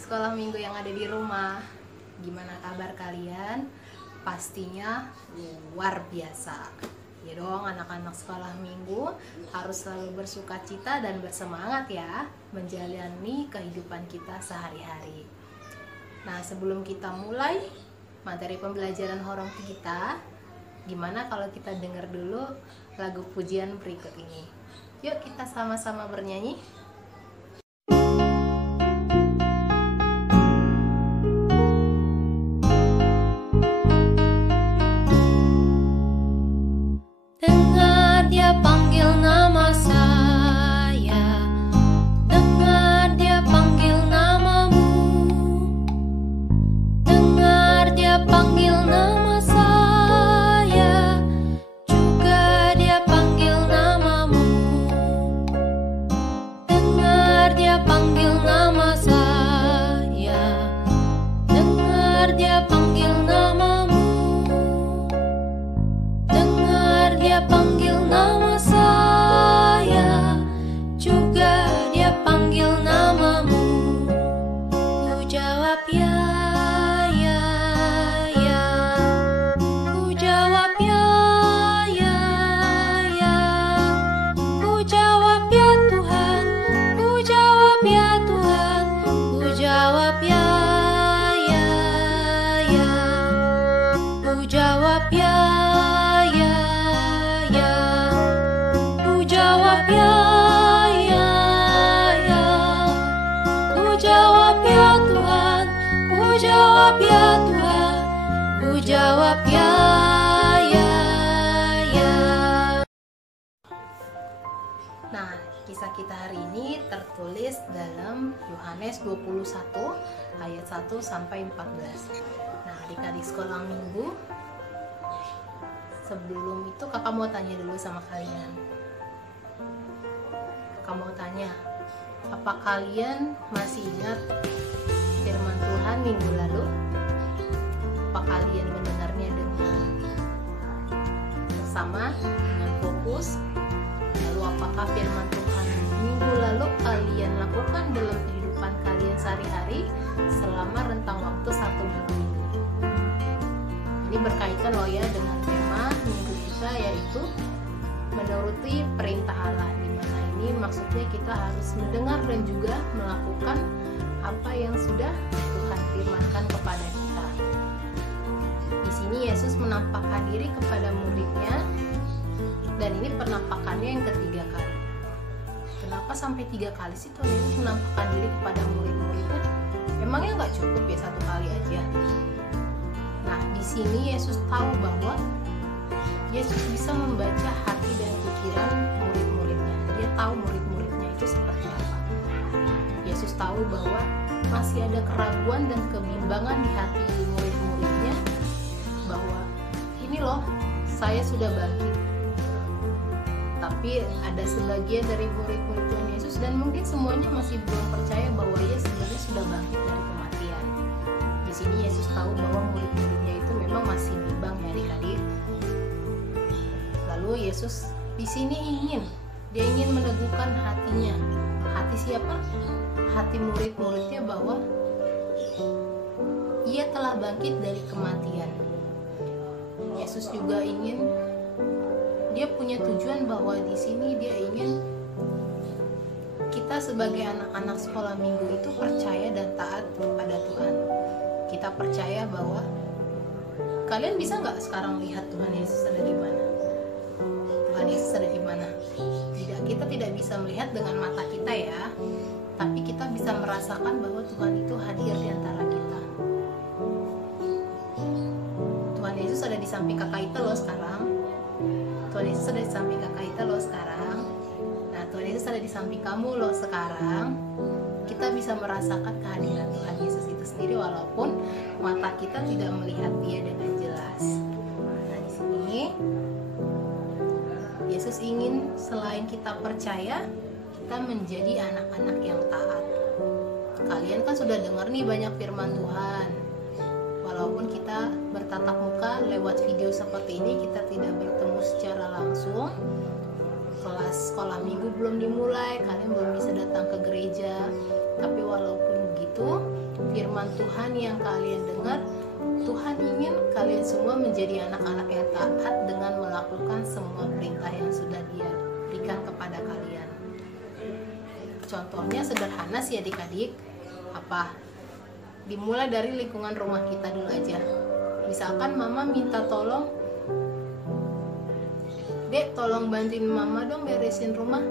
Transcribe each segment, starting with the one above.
sekolah minggu yang ada di rumah. Gimana kabar kalian? Pastinya luar biasa. Ya dong, anak-anak sekolah minggu harus selalu bersukacita dan bersemangat ya menjalani kehidupan kita sehari-hari. Nah, sebelum kita mulai materi pembelajaran Horong kita, gimana kalau kita dengar dulu lagu pujian berikut ini? Yuk kita sama-sama bernyanyi. Dengar dia panggil nama saya, dengar dia panggil namamu, dengar dia panggil nama saya, juga dia panggil namamu. Dengar dia panggil nama saya, dengar dia panggil namamu. Dia panggil nama saya, juga dia panggil namamu. Ku jawab ya, ya, ya. Ku jawab ya, ya, ya. Ku jawab ya Tuhan, ku jawab ya Tuhan, ku jawab ya, ya, ya. Ku jawab ya. Jawab ya, ya, ya. Ku jawab ya Tuhan, ku jawab ya Tuhan, ku jawab ya, ya, ya. Nah, kisah kita hari ini tertulis dalam Yohanes 21 ayat 1 sampai 14. Nah, adik-adik sekolah minggu, sebelum itu kakak mau tanya dulu sama kalian. Kamu tanya, apa kalian masih ingat firman Tuhan minggu lalu? Apa kalian mendengarnya dengan bersama, dengan fokus? Lalu apakah firman Tuhan minggu lalu kalian lakukan dalam kehidupan kalian sehari-hari selama rentang waktu 1 minggu ini? Ini berkaitan loh ya dengan tema minggu kita, yaitu menuruti perintah Allah. Ini maksudnya kita harus mendengar dan juga melakukan apa yang sudah Tuhan firmankan kepada kita. Di sini Yesus menampakkan diri kepada muridnya, dan ini penampakannya yang ketiga kali. Kenapa sampai 3 kali sih Tuhan Yesus menampakkan diri kepada murid-muridnya? Emangnya nggak cukup ya 1 kali aja? Nah, di sini Yesus tahu bahwa Yesus bisa membaca hati dan pikiran murid-muridnya. Dia tahu murid-muridnya itu seperti apa. Yesus tahu bahwa masih ada keraguan dan kebimbangan di hati murid-muridnya, bahwa ini loh, saya sudah bangkit. Tapi ada sebagian dari murid-murid Tuhan Yesus, dan mungkin semuanya masih belum percaya bahwa Ia sebenarnya sudah bangkit dari kematian. Di sini Yesus tahu bahwa murid-muridnya itu memang masih bimbang ya adik-adik. Lalu Yesus di sini dia ingin meneguhkan hatinya. Hati siapa? Hati murid-muridnya, bahwa Ia telah bangkit dari kematian. Yesus juga dia punya tujuan bahwa di sini dia ingin kita sebagai anak-anak sekolah minggu itu percaya dan taat kepada Tuhan. Kita percaya bahwa kalian bisa nggak sekarang lihat Tuhan Yesus ada di mana? Tuhan Yesus ada di mana? Kita tidak bisa melihat dengan mata kita ya, tapi kita bisa merasakan bahwa Tuhan itu hadir di antara kita. Tuhan Yesus ada di samping kakak Ita loh sekarang. Tuhan Yesus ada di samping kakak Ita loh sekarang. Nah, Tuhan Yesus ada di samping kamu loh sekarang. Kita bisa merasakan kehadiran Tuhan Yesus itu sendiri walaupun mata kita tidak melihat Dia dengan jelas. Nah, di sini Yesus ingin selain kita percaya, kita menjadi anak-anak yang taat. Kalian kan sudah dengar nih banyak firman Tuhan. Walaupun kita bertatap muka lewat video seperti ini, kita tidak bertemu secara langsung. Kelas sekolah minggu belum dimulai, kalian belum bisa datang ke gereja. Tapi walaupun begitu, firman Tuhan yang kalian dengar, Tuhan ingin kalian semua menjadi anak-anak yang taat dengan melakukan semua perintah yang sudah Dia berikan kepada kalian. Contohnya sederhana sih adik-adik, apa? Dimulai dari lingkungan rumah kita dulu aja. Misalkan mama minta tolong, Dek tolong bantuin mama dong beresin rumah.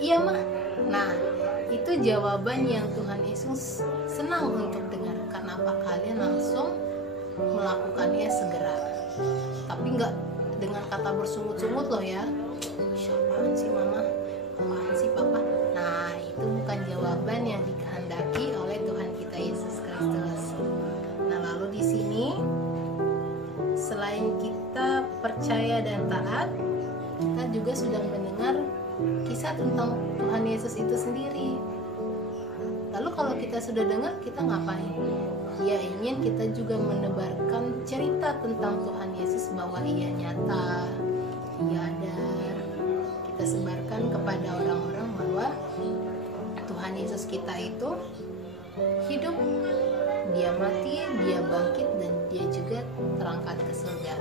Iya mah. Nah, itu jawaban yang Tuhan Yesus senang untuk dengar. Karena apa? Kalian langsung melakukannya segera. Tapi nggak dengan kata bersungut-sungut loh ya. Siapaan sih mama? Apaan sih papa? Nah, itu bukan jawaban yang dikehendaki oleh Tuhan kita Yesus Kristus. Nah, lalu di sini selain kita percaya dan taat, kita juga sudah mendengar kisah tentang Tuhan Yesus itu sendiri. Lalu kalau kita sudah dengar, kita ngapain? Dia ingin kita juga menebarkan cerita tentang Tuhan Yesus, bahwa Ia nyata, Ia ada. Kita sebarkan kepada orang-orang bahwa Tuhan Yesus kita itu hidup, Dia mati, Dia bangkit, dan Dia juga terangkat ke surga.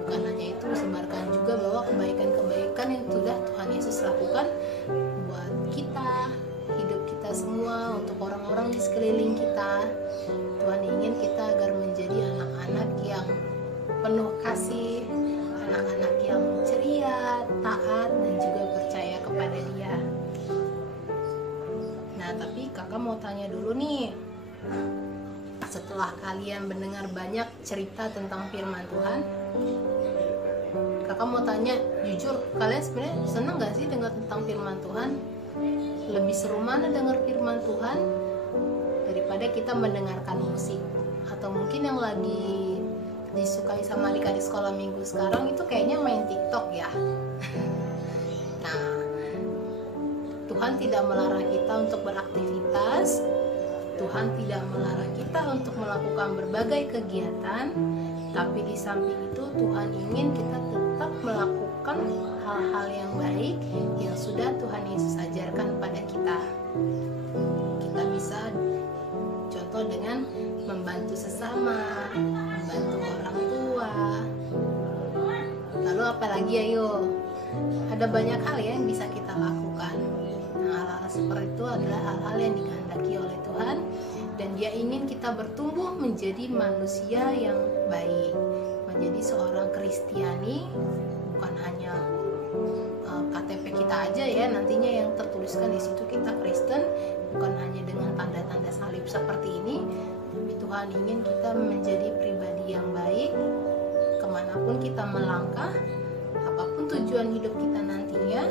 Bukan hanya itu, sebarkan juga bahwa kebaikan-kebaikan yang sudah Tuhan Yesus lakukan buat kita, hidup kita semua, untuk orang-orang di sekeliling kita. Tuhan ingin kita agar menjadi anak-anak yang penuh kasih, anak-anak yang ceria, taat, dan juga percaya kepada Dia. Nah, tapi kakak mau tanya dulu nih, setelah kalian mendengar banyak cerita tentang firman Tuhan, kakak mau tanya jujur, kalian sebenarnya senang gak sih dengar tentang firman Tuhan? Lebih seru mana dengar firman Tuhan daripada kita mendengarkan musik? Atau mungkin yang lagi disukai sama adik-adik sekolah minggu sekarang itu kayaknya main TikTok ya. Nah, Tuhan tidak melarang kita untuk beraktivitas, Tuhan tidak melarang kita untuk melakukan berbagai kegiatan, tapi di samping itu Tuhan ingin kita tetap melakukan hal-hal yang baik yang sudah Tuhan Yesus ajarkan pada kita. Kita bisa contoh dengan membantu sesama, membantu orang tua. Lalu apalagi ayo? Ada banyak hal yang bisa kita lakukan. Nah, hal-hal seperti itu adalah hal-hal yang dikehendaki oleh Tuhan, dan Dia ingin kita bertumbuh menjadi manusia yang baik, menjadi seorang Kristiani, bukan hanya KTP kita aja ya nantinya yang tertuliskan di situ kita Kristen, bukan hanya dengan tanda-tanda salib seperti ini, tapi Tuhan ingin kita menjadi pribadi yang baik kemanapun kita melangkah, apapun tujuan hidup kita nantinya,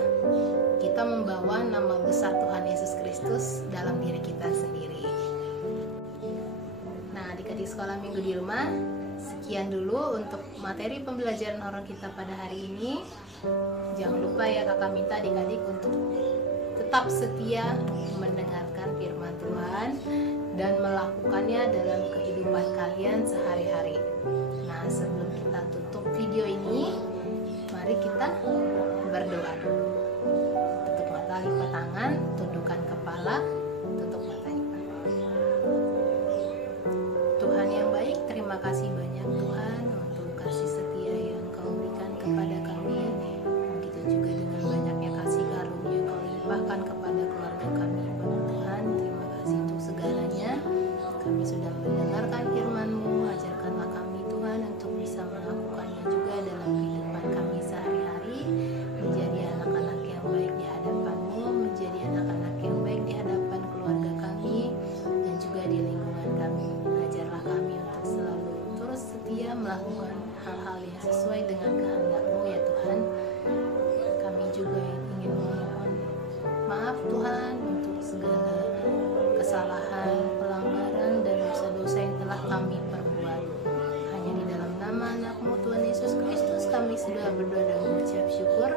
kita membawa nama besar Tuhan Yesus Kristus dalam diri kita sendiri. Nah, adik-adik sekolah minggu di rumah, sekian dulu untuk materi pembelajaran orang kita pada hari ini. Jangan lupa ya, kakak minta adik-adik untuk tetap setia mendengarkan firman Tuhan dan melakukannya dalam kehidupan kalian sehari-hari. Nah, sebelum kita tutup video ini, mari kita berdoa dulu. Tutup mata, lipat tangan, tundukkan kepala, tutup matanya. Tuhan yang baik, terima kasih banyak Tuhan untuk kasih setia yang Kau berikan kepada kami. Begitu juga dengan banyaknya kasih karunia Kau limpahkan kepada keluarga kami. Tuhan, terima kasih untuk segalanya. Kami sudah mendengarkan firman-Mu, ajarkanlah kami Tuhan untuk bisa melakukannya juga dalam kehidupan kami sehari-hari, menjadi anak-anak yang baik di hadapan-Mu, menjadi anak-anak yang baik di hadapan keluarga kami dan juga di lingkungan kami. Ajarlah kami untuk selalu terus setia melakukan hal-hal yang sesuai dengan kehendak-Mu ya Tuhan. Kami juga ingin memohon maaf Tuhan untuk segala kesalahan, pelanggaran, dan dosa-dosa yang telah kami perbuat. Hanya di dalam nama anak-Mu Tuhan Yesus Kristus kami sudah berdoa dan mengucap syukur.